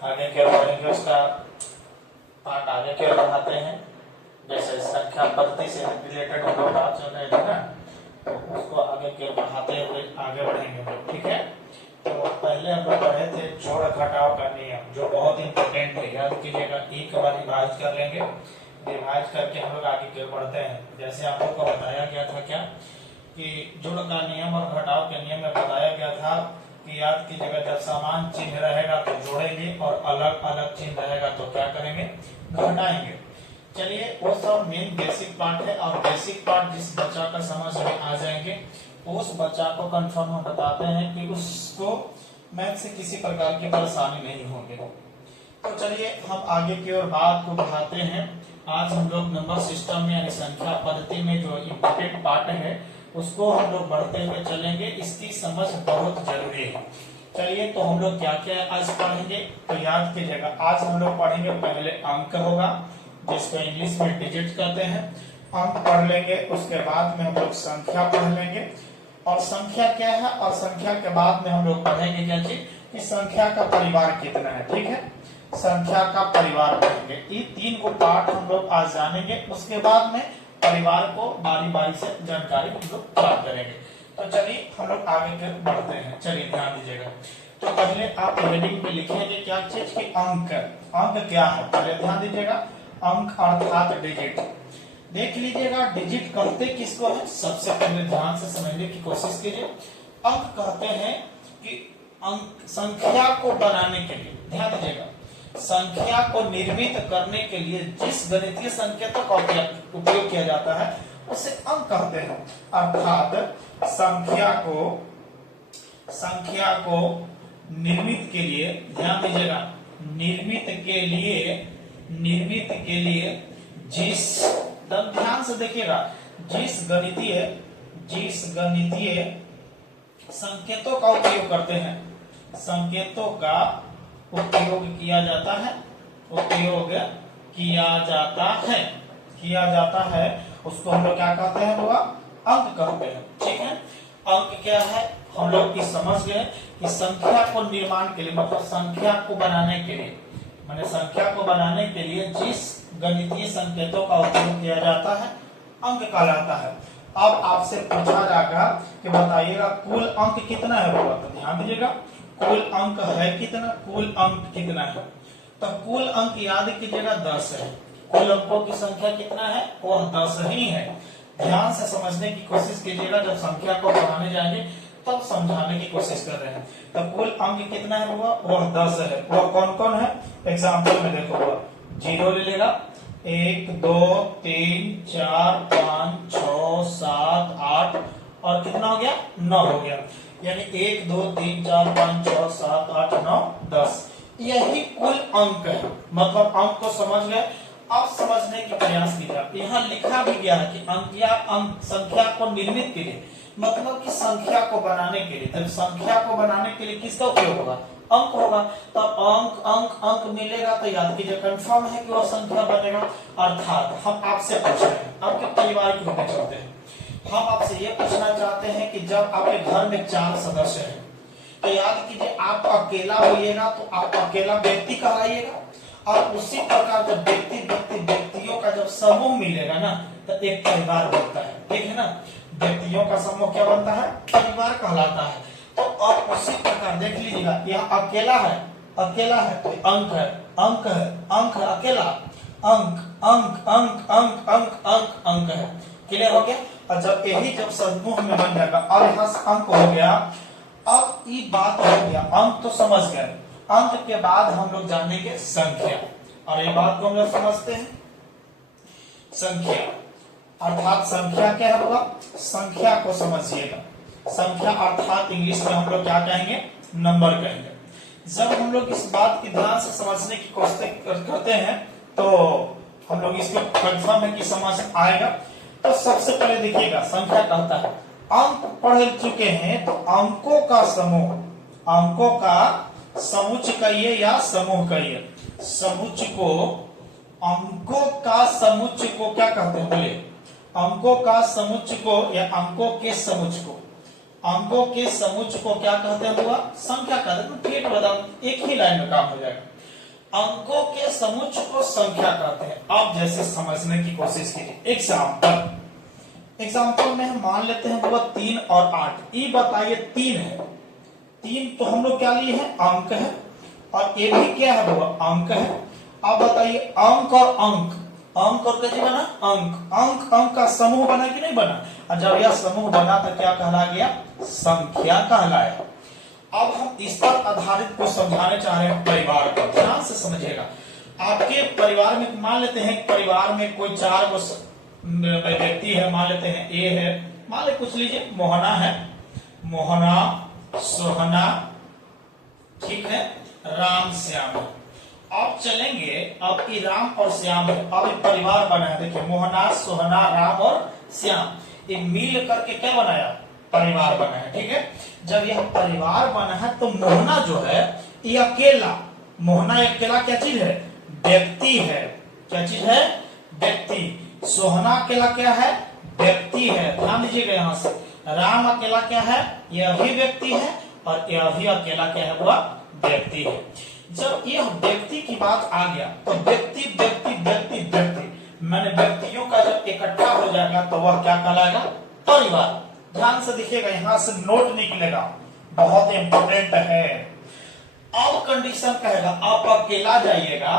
आगे की ओर बढ़ेंगे, उसका पार्ट आगे की ओर बढ़ाते हैं। जैसे संख्या पद्धति से रिलेटेड हम लोग बात चल रहे थे ना, तो उसको आगे की ओर बढ़ाते हुए आगे बढ़ेंगे हम लोग, ठीक है। तो पहले हम लोग पढ़े थे जोड़ घटाव का नियम, जो बहुत इंपॉर्टेंट है, याद कीजिएगा। एक बार रिवाइज कर लेंगे, रिवाइज करके हम लोग आगे की ओर बढ़ते हैं। जैसे आप लोग को बताया गया था क्या कि जोड़ का नियम और घटाव के नियम में बताया गया था कि याद कीजिएगा, जब समान चिन्ह रहेगा तो जोड़ेंगे और अलग अलग चिन्ह रहेगा तो क्या करेंगे, घटाएंगे। चलिए, वो सब मेन बेसिक पार्ट है, और बेसिक पार्ट जिस बच्चा का समझ में आ जाएंगे उस बच्चा को कंफर्म हम बताते हैं कि उसको मैथ से किसी प्रकार की परेशानी नहीं होगी। तो चलिए हम आगे की ओर बात को बढ़ाते हैं। आज हम लोग नंबर सिस्टम में यानी संख्या पद्धति में जो इम्पोर्टेंट पार्ट है उसको हम लोग बढ़ते हुए चलेंगे। इसकी समझ बहुत जरूरी है। चलिए, तो हम लोग क्या क्या आज पढ़ेंगे, तो याद कीजिएगा, आज हम लोग पढ़ेंगे पहले अंक होगा, जिसको इंग्लिश में डिजिट कहते हैं। अंक पढ़ लेंगे, उसके बाद में हम लोग संख्या पढ़ लेंगे। और संख्या क्या है, और संख्या के बाद में हम लोग पढ़ेंगे क्या चीज, कि संख्या का परिवार कितना है, ठीक है। संख्या का परिवार पढ़ेंगे। ये 3 को पार्ट हम लोग आज जानेंगे। उसके बाद में परिवार को बारी बारी से जानकारी हम लोग प्राप्त करेंगे। तो चलिए हम लोग आगे बढ़ते हैं। चलिए ध्यान दीजिएगा। तो पहले आप हेडिंग पे लिखेंगे क्या चीज की अंक। अंक क्या है, पहले ध्यान दीजिएगा। अंक अर्थात डिजिट। देख लीजिएगा, डिजिट कहते किसको है, सबसे पहले ध्यान से समझने की कोशिश कीजिए। अंक कहते हैं कि अंक संख्या को बनाने के लिए, ध्यान दीजिएगा, संख्या को निर्मित करने के लिए जिस गणितीय संकेतों का उपयोग किया जाता है उसे अंक कहते हैं। अर्थात संख्या को निर्मित के लिए, ध्यान दीजिएगा, निर्मित के लिए जिस, ध्यान से देखिएगा, जिस गणितीय संकेतों का उपयोग करते हैं, संकेतों का उपयोग किया जाता है, उसको हम लोग क्या कहते हैं, वो अंक कहते हैं, ठीक है। अंक क्या है, हम लोग की समझ गए कि संख्या को निर्माण के लिए, मतलब संख्या को बनाने के लिए, माने संख्या को बनाने के लिए जिस गणितीय संकेतों का उपयोग किया जाता है अंक कहलाता है। अब आपसे पूछा जाएगा कि बताइएगा कुल अंक कितना है बाबा, तो ध्यान दीजिएगा, कुल अंक है कितना, कुल अंक कितना है, तो कुल अंक याद कीजिएगा 10 है। कुल अंकों की संख्या कितना है, वो 10 ही है। ध्यान से समझने की कोशिश कीजिएगा, जब संख्या को बढ़ाने जाएंगे तब समझाने की कोशिश कर रहे हैं। तो कुल अंक कितना है बाबा, वह 10 है। वह कौन कौन है, एग्जाम्पल में देखो, वह 0 ले लेगा, 1 2 3 4 5 6 7 8 और कितना हो गया, 9 हो गया। यानी 1 2 3 4 5 6 7 8 9 10, यही कुल अंक है। मतलब अंक को समझ गए। अब समझने की प्रयास कीजिए, यहाँ लिखा भी गया है कि अंक संख्या को निर्मित के लिए, मतलब कि संख्या को बनाने के लिए। तब संख्या को बनाने के लिए किसका उपयोग होगा, अंक होगा। तब अंक अंक अंक मिलेगा तो याद कीजिए कंफर्म है कि वो संख्या बनेगा। अर्थात हम आपसे पूछ रहे हैं, आपके परिवार की होना चाहते हैं, हम आपसे ये पूछना चाहते हैं कि जब आपके घर में 4 सदस्य हैं तो याद कीजिए, आप अकेला होइएगा तो आप अकेला व्यक्ति कहलाइएगा, और उसी प्रकार जब व्यक्तियों का जब समूह मिलेगा ना तो एक परिवार बनता है, ठीक है ना। व्यक्तियों का समूह क्या बनता है, परिवार कहलाता है। तो अब उसी प्रकार देख लीजिएगा, यहाँ अकेला है तो अंक है, अकेला अंक अंक अंक अंक अंक अंक अंक है। क्लियर हो गया। और जब यही जब समूह में बन जाएगा, और यहाँ अंक हो गया, अब ये बात हो गया, अंक तो समझ गए। अंक के बाद हम लोग जानेंगे संख्या, और ये बात को हम लोग समझते हैं। संख्या अर्थात संख्या क्या है, संख्या को समझिएगा। संख्या अर्थात इंग्लिश में हम लोग क्या कहेंगे, नंबर कहेंगे। जब हम लोग इस बात की ध्यान से समझने की कोशिश करते हैं तो हम लोग इसको कंफर्म है कि समझ आएगा। तो सबसे पहले देखिएगा, संख्या कहता है, अंक पढ़ चुके हैं तो अंकों का समुच्चय कहिए या समूह कहिए। समुच्चय को, अंकों का समुच्चय को क्या कहते हैं, बोले अंकों का समुच्चय को या अंकों के समुच्चय को, क्या कहते हैं, हुआ संख्या कहते हैं। ठीक है, बताओ, एक ही लाइन में काम हो जाएगा। अंकों के समुच्चय को संख्या कहते हैं। अब जैसे समझने की कोशिश कीजिए। एग्जाम्पल में हम मान लेते हैं वो 3 और 8। ये बताइए 3 है, 3 तो हम लोग क्या लिए हैं, अंक है, और ये भी क्या है, वो अंक है। अब बताइए अंक और अंक, अंक और क्या बना, अंक, अंक अंक का समूह बना कि नहीं बना, और जब यह समूह बना तो क्या कहला गया, संख्या कहलाया। अब हम इस पर आधारित को समझाने चाह रहे हैं परिवार को, ध्यान से समझिएगा। आपके परिवार में मान लेते हैं परिवार में कोई 4 व्यक्ति है, मान लेते हैं ए है, मान ले कुछ लीजिए मोहना है, मोहना, सोहना, ठीक है, राम, श्याम। अब चलेंगे, अब ये राम और श्याम है, अब एक परिवार बना है। देखिए मोहना, सोहना, राम और श्याम, ये मिल करके क्या बनाया, परिवार बना है, ठीक है। जब यह परिवार बना है तो मोहना जो है ये अकेला, मोहना अकेला क्या चीज है, व्यक्ति है, क्या चीज है, व्यक्ति। सोहना अकेला क्या है, व्यक्ति है, ध्यान दीजिएगा यहाँ से। राम अकेला क्या है, यह भी व्यक्ति है, और यह भी अकेला क्या है, वह व्यक्ति है। जब यह व्यक्ति की बात आ गया तो व्यक्ति व्यक्ति व्यक्ति व्यक्ति मैंने व्यक्तियों का जब इकट्ठा हो जाएगा तो वह क्या कहलाएगा, परिवार। ध्यान से देखिएगा, यहां से नोट निकलेगा, बहुत इंपॉर्टेंट है। अब कंडीशन कहेगा आप अकेला जाइएगा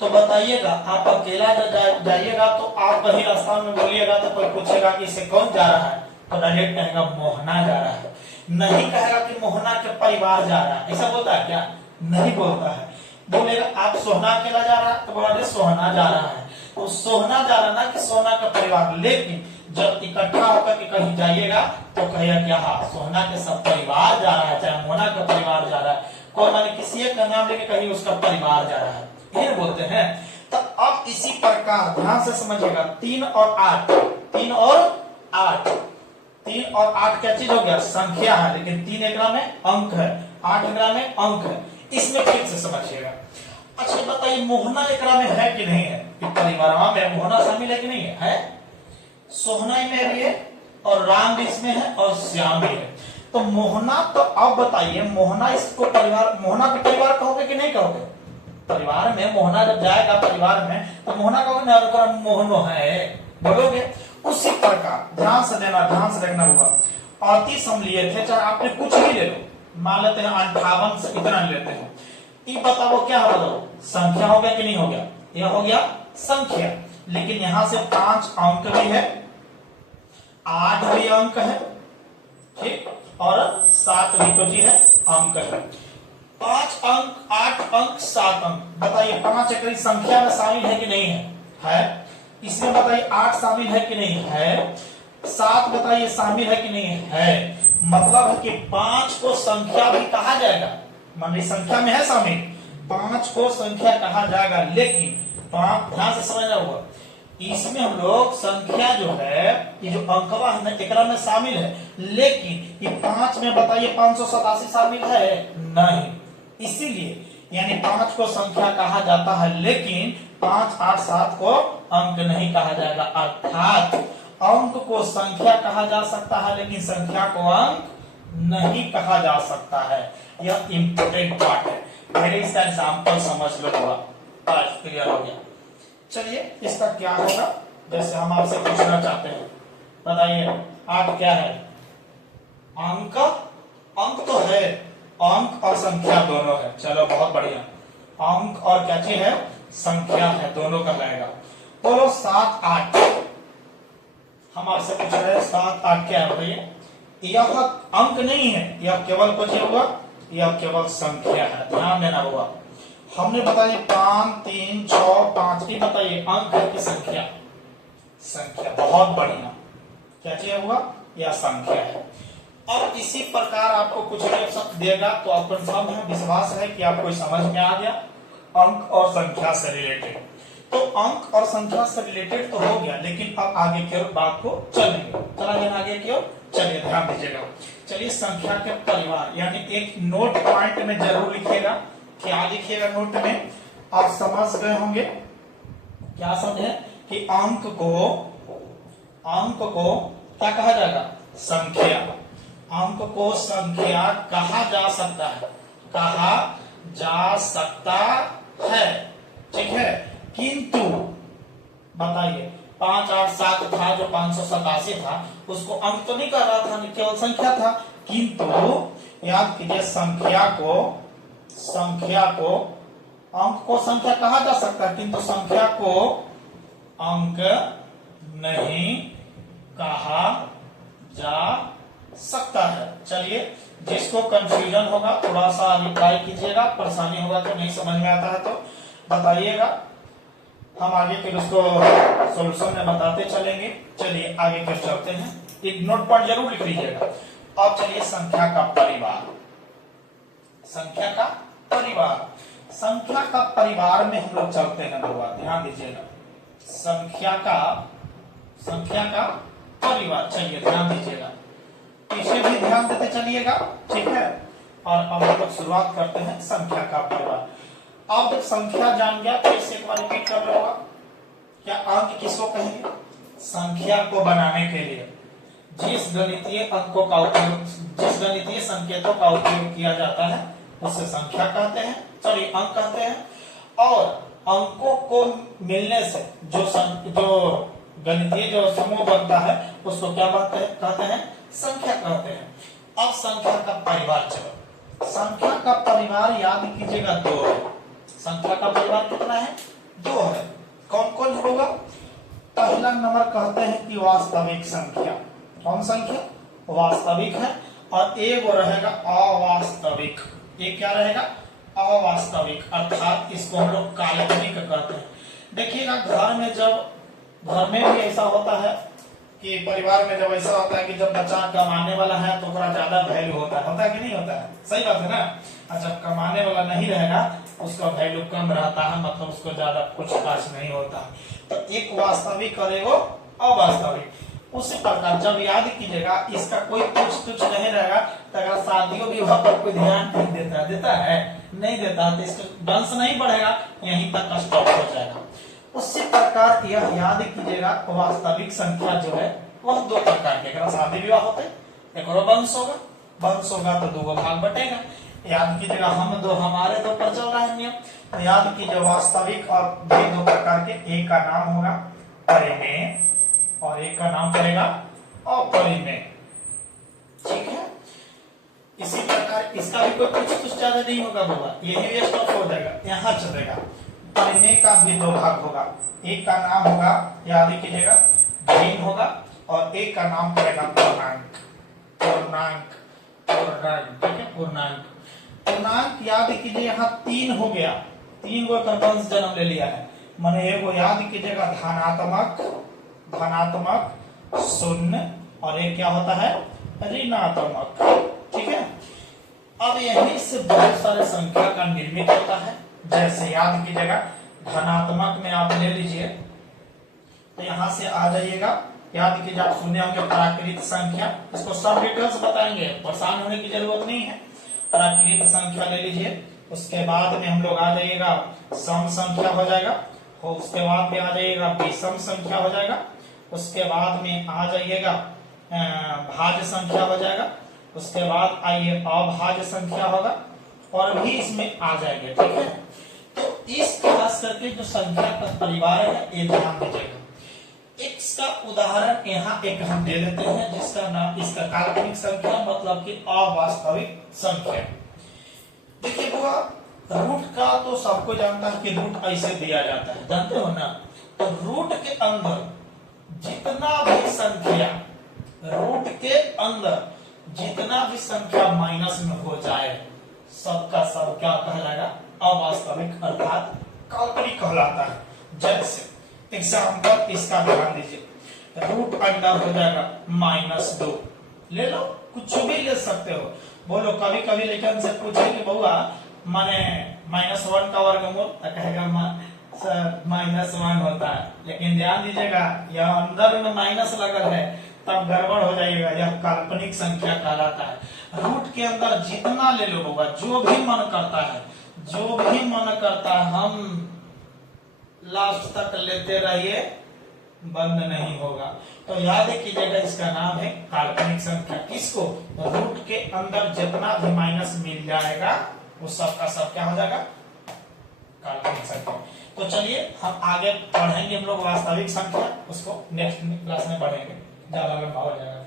तो बताइएगा, आप अकेला जाइएगा तो आप कहीं रास्ता में बोलिएगा तो कोई पूछेगा कि इसे कौन जा रहा है, तो डायरेक्ट कहेगा मोहना जा रहा है, नहीं कहेगा कि मोहना के परिवार जा रहा है। ऐसा बोलता है क्या, नहीं बोलता है। बोलेगा आप सोहना अकेला जा रहा है तो बोला सोहना जा रहा है, तो सोहना जा रहा ना कि सोहना का परिवार। लेकिन जब इकट्ठा होकर के कहीं जाइएगा तो कहेगा क्या, हाँ सोहना के सब परिवार जा रहा है, चाहे मोहना का परिवार जा रहा है, कोई माने किसी एक का नाम लेके कहीं उसका परिवार जा रहा है, ये बोलते हैं। तो अब इसी प्रकार ध्यान से समझिएगा, 3 और 8, 3 और 8, 3 और 8 क्या चीज हो गया, संख्या है, लेकिन 3 एकरा में अंक है, 8 एकरा में अंक है, इसमें ठीक से समझिएगा। अच्छा बताइए मोहना एकरा में है कि नहीं है, परिवार में मोहना शामिल है कि नहीं है, सोहना में भी है और राम भी इसमें है और श्याम भी है। तो मोहना, तो अब बताइए मोहना इसको परिवार, मोहना के परिवार कहोगे कि नहीं कहोगे, परिवार में मोहना जब जाएगा परिवार में तो मोहना कहोगे ना, मोहनो है बोलोगे। उसी प्रकार ध्यान से देना, ध्यान से देखना होगा। 38 हम लिए थे, चाहे आपने कुछ भी ले लो, मान लेते हैं 58 से इतना लेते हैं, ये बताओ क्या हो, संख्या हो गया कि नहीं हो गया, यह हो गया संख्या। लेकिन यहां से 5 अंक भी है, 8 भी अंक है, ठीक, और 7 भी तो जी है अंक है। 5 अंक, 8 अंक, 7 अंक, बताइए 5 एकरी संख्या में शामिल है कि नहीं है, इसमें बताइए 8 शामिल है कि नहीं है, 7 बताइए शामिल है कि नहीं है। मतलब है कि 5 को संख्या भी कहा जाएगा, मान संख्या में है शामिल, 5 को संख्या कहा जाएगा। लेकिन ध्यान से समझना होगा, इसमें हम लोग संख्या जो है, ये जो अंकवा है एकरा में शामिल है, लेकिन ये 5 में बताइए 587 शामिल है नहीं, इसीलिए यानी 5 को संख्या कहा जाता है, लेकिन 5, 8, 7 को अंक नहीं कहा जाएगा। अर्थात अंक को संख्या कहा जा सकता है, लेकिन संख्या को अंक नहीं कहा जा सकता है। यह इंपोर्टेंट पार्ट है, मेरे इसका एग्जाम्पल समझ लो, बस क्लियर हो गया। चलिए इसका क्या होगा, जैसे हम आपसे पूछना चाहते हैं, बताइए आप क्या है, अंक, अंक तो है, अंक और संख्या दोनों है, चलो बहुत बढ़िया, अंक और क्या चीज है, संख्या है, दोनों का लगेगा। बोलो 7, 8, हम आपसे पूछ रहे हैं 7, 8 क्या है, बताइए। यह अंक नहीं है, यह केवल कुछ होगा, यह केवल संख्या है, ध्यान देना होगा। हमने बताइए 5, 3, 6, 5 की बताइए अंक है कि संख्या, संख्या, बहुत बढ़िया, क्या चीज हुआ, यह संख्या है। और इसी प्रकार आपको कुछ भी देगा तो आप कंफर्म है, विश्वास है कि आपको समझ में आ गया, अंक और संख्या से रिलेटेड। तो अंक और संख्या से रिलेटेड तो हो गया, लेकिन अब आगे की ओर बात को चलेंगे, चला जाना आगे की ओर, चलिए ध्यान दीजिएगा। चलिए संख्या के परिवार, यानी एक नोट पॉइंट में जरूर लिखिएगा, क्या लिखिएगा नोट में, आप समझ गए होंगे, क्या समझे कि अंक को क्या कहा जाएगा, संख्या, अंक को संख्या कहा जा सकता है, कहा जा सकता है, ठीक है। किंतु बताइए 5 8 7 था जो 587 था, उसको अंक तो नहीं कर रहा था, केवल संख्या था। किंतु याद कीजिए संख्या को अंक को संख्या कहा जा सकता है, किंतु संख्या को अंक नहीं कहा जा सकता है। चलिए, जिसको कंफ्यूजन होगा थोड़ा सा रिप्लाई कीजिएगा, परेशानी होगा तो नहीं समझ में आता है तो बताइएगा, हम आगे फिर उसको सॉल्यूशन में बताते चलेंगे। चलिए आगे फिर चलते हैं, एक नोट पॉइंट जरूर लिख लीजिएगा। अब चलिए संख्या का परिवार, संख्या का परिवार, संख्या का परिवार में हम लोग चलते हैं लोग, ध्यान दीजिएगा। संख्या का परिवार, चलिए ध्यान दीजिएगा, पीछे भी ध्यान देते चलिएगा, ठीक है। और अब हम लोग शुरुआत करते हैं संख्या का परिवार। अब जब संख्या जान गया, फिर से एक बार रिपीट कर रहा होगा, क्या अंक किसको कहेंगे? संख्या को बनाने के लिए जिस गणितीय अंकों का उपयोग, जिस गणितीय संकेतों का उपयोग किया जाता है उसे संख्या कहते हैं, सॉरी अंक कहते हैं। और अंकों को मिलने से जो गणितीय जो समूह बनता है उसको क्या कहते हैं? संख्या कहते हैं। अब संख्या का परिवार, चलो संख्या का परिवार याद कीजिएगा 2 है। संख्या का परिवार कितना है? 2 है। कौन कौन होगा? पहला नंबर कहते हैं कि वास्तविक संख्या। कौन संख्या? वास्तविक है। और एक वो रहेगा अवास्तविक। ये क्या रहेगा? अवास्तविक, अर्थात इसको हम लोग काल्पनिक कहते हैं। देखिएगा घर में भी ऐसा होता है कि परिवार में जब ऐसा होता है कि जब बच्चा कमाने वाला है तो थोड़ा ज्यादा वैल्यू होता है कि नहीं होता है? सही बात है ना। और जब कमाने वाला नहीं रहेगा उसका वैल्यू कम रहता है, मतलब उसको ज्यादा कुछ खास नहीं होता। तो एक वास्तविक और एक अवास्तविक। उसी प्रकार जब याद कीजिएगा इसका कोई कुछ नहीं रहेगा, तो अगर शादियों विवाह पर कोई ध्यान नहीं देता है नहीं देता तो इसका वंश नहीं बढ़ेगा, यहीं तक स्टॉप हो जाएगा। उसी प्रकार यह याद कीजिएगा वास्तविक संख्या जो है वह 2 प्रकार के, अगर शादी विवाह होते एक वंश होगा तो 2 भाग बटेगा। याद कीजिएगा हमारे 2 पर चल रहा है नियम। तो याद कीजिए वास्तविक और 2 प्रकार के, एक का नाम होगा परिमेय और एक का नाम पड़ेगा अपरिमेय, ठीक है। इसी प्रकार इसका भी कोई कुछ ज्यादा नहीं होगा बाबा, यही स्टॉप हो जाएगा, यहाँ चलेगा। परिमेय का भी 2 भाग होगा, एक का नाम होगा याद कीजिएगा भिन्न होगा और एक का नाम पड़ेगा पूर्णांक। ठीक है, पूर्णांक याद कीजिए यहाँ 3 हो गया, 3 गो का वंश जन्म ले लिया है। माने एगो याद कीजिएगा धनात्मक 0 और एक क्या होता है ऋणात्मक, ठीक है। अब यहीं से बहुत सारे संख्या का निर्मित होता है। जैसे याद कीजिएगा धनात्मक में आप ले लीजिए, तो यहां से आ जाइएगा, याद कीजिए आप सुने होंगे प्राकृत संख्या, इसको सब डिटेल्स बताएंगे, परेशान होने की जरूरत नहीं है। प्राकृत संख्या ले लीजिए, उसके बाद में हम लोग आ जाइएगा सम संख्या हो जाएगा, और उसके बाद में आ जाइएगा विषम संख्या हो जाएगा, उसके बाद में आ जाइएगा भाज्य संख्या हो जाएगा, उसके बाद आइए अभाज्य संख्या होगा, और भी इसमें आ जाएंगे, ठीक है। तो इस खास करके जो संख्या का परिवार है ये ध्यान दीजिएगा। इसका उदाहरण यहाँ एक हम दे लेते हैं, जिसका नाम इसका काल्पनिक संख्या मतलब कि अवास्तविक संख्या। देखिए बुआ, रूट का तो सबको जानता है कि रूट ऐसे दिया जाता है, जानते हो ना। तो रूट के अंदर जितना भी संख्या, रूट के अंदर जितना भी संख्या माइनस में हो जाए सबका सब क्या कहलाएगा? अवास्तविक अर्थात काल्पनिक कहलाता है। जैसे एग्जाम्पल इसका ध्यान दीजिए, रूट अंडर हो जाएगा -2, ले लो, कुछ भी ले सकते हो। बोलो कभी कभी लेकिन से पूछे कि बउआ माने -1 का वर्गमूल, कहेगा -1 होता है, लेकिन ध्यान दीजिएगा यह अंदर में माइनस लगल है, तब गड़बड़ हो जाएगा, यह काल्पनिक संख्या कहलाता है। रूट के अंदर जितना ले लो होगा, जो भी मन करता है हम लास्ट तक लेते रहिए, बंद नहीं होगा। तो याद कीजिएगा इसका नाम है काल्पनिक संख्या। किसको? रूट के अंदर जितना भी माइनस मिल जाएगा वो सब का सब क्या हो जाएगा? काल्पनिक तो चलिए हम आगे पढ़ेंगे, हम लोग वास्तविक संख्या, उसको नेक्स्ट क्लास में पढ़ेंगे, ज्यादा लंबा हो जाएगा।